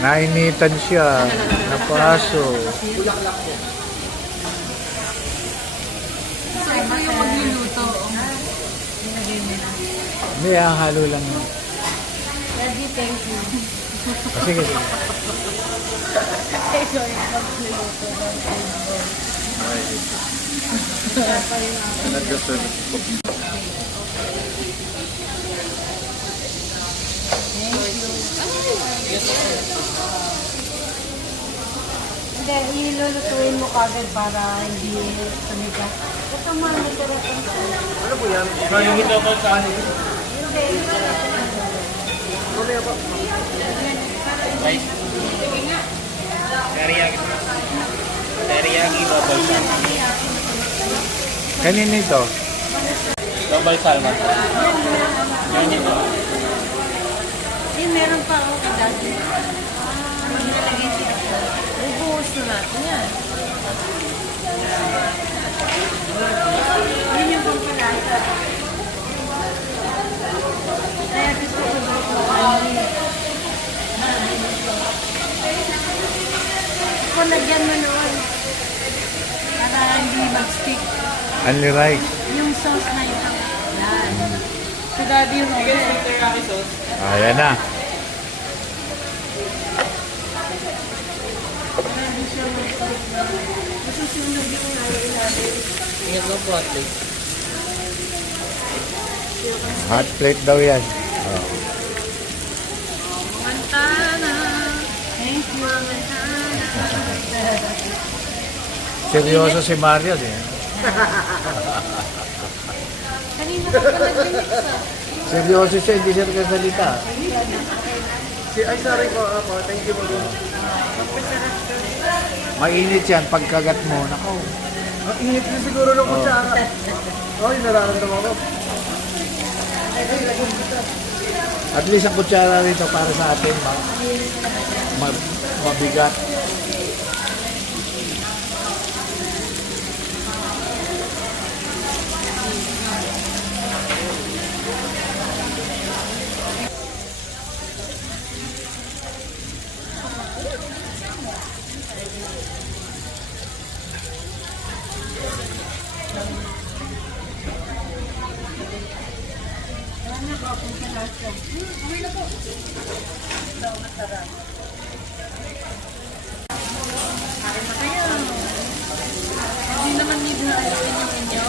Nainitan siya. Napaso. Bulaklak po. So, ito yung magluluto. Hindi, halo lang yun. Daddy, thank you. Sige. Ito yung magluluto ng table. Hindi, ilulutuin mo kagad para hindi tumigas. Ito mo, natira ko. Ano po yan? Yung ito po sa ano? Hindi, Mamaya po. Rice. Teriyaki. Teriyaki double salmon. Kanina ito. Double salmon. Yan ito. meron pa ako kay Daddy. Ibuhos na natin yan. Yun yung pampalasa. Kaya gusto ko dito. Kung lagyan mo noon, para hindi mag-stick. Only rice. Yung sauce na yun. Yan. So, Daddy, yung Teriyaki sauce. Ayan na. Ingat lang po at least. Hot plate daw yan. Oh. Montana. Thank you, Montana. Seryoso si Mario din. Kanina ka pala drinks ah. Seryoso siya, hindi siya nagsasalita. Ay, sorry po. Apo. Thank you po. Mainit yan pagkagat mo. Nako. Ang init na siguro ng kutsara. Ay, nararamdaman ko. At least ang kutsara rito para sa atin mabigat. Hindi naman need na ayun yung inyo.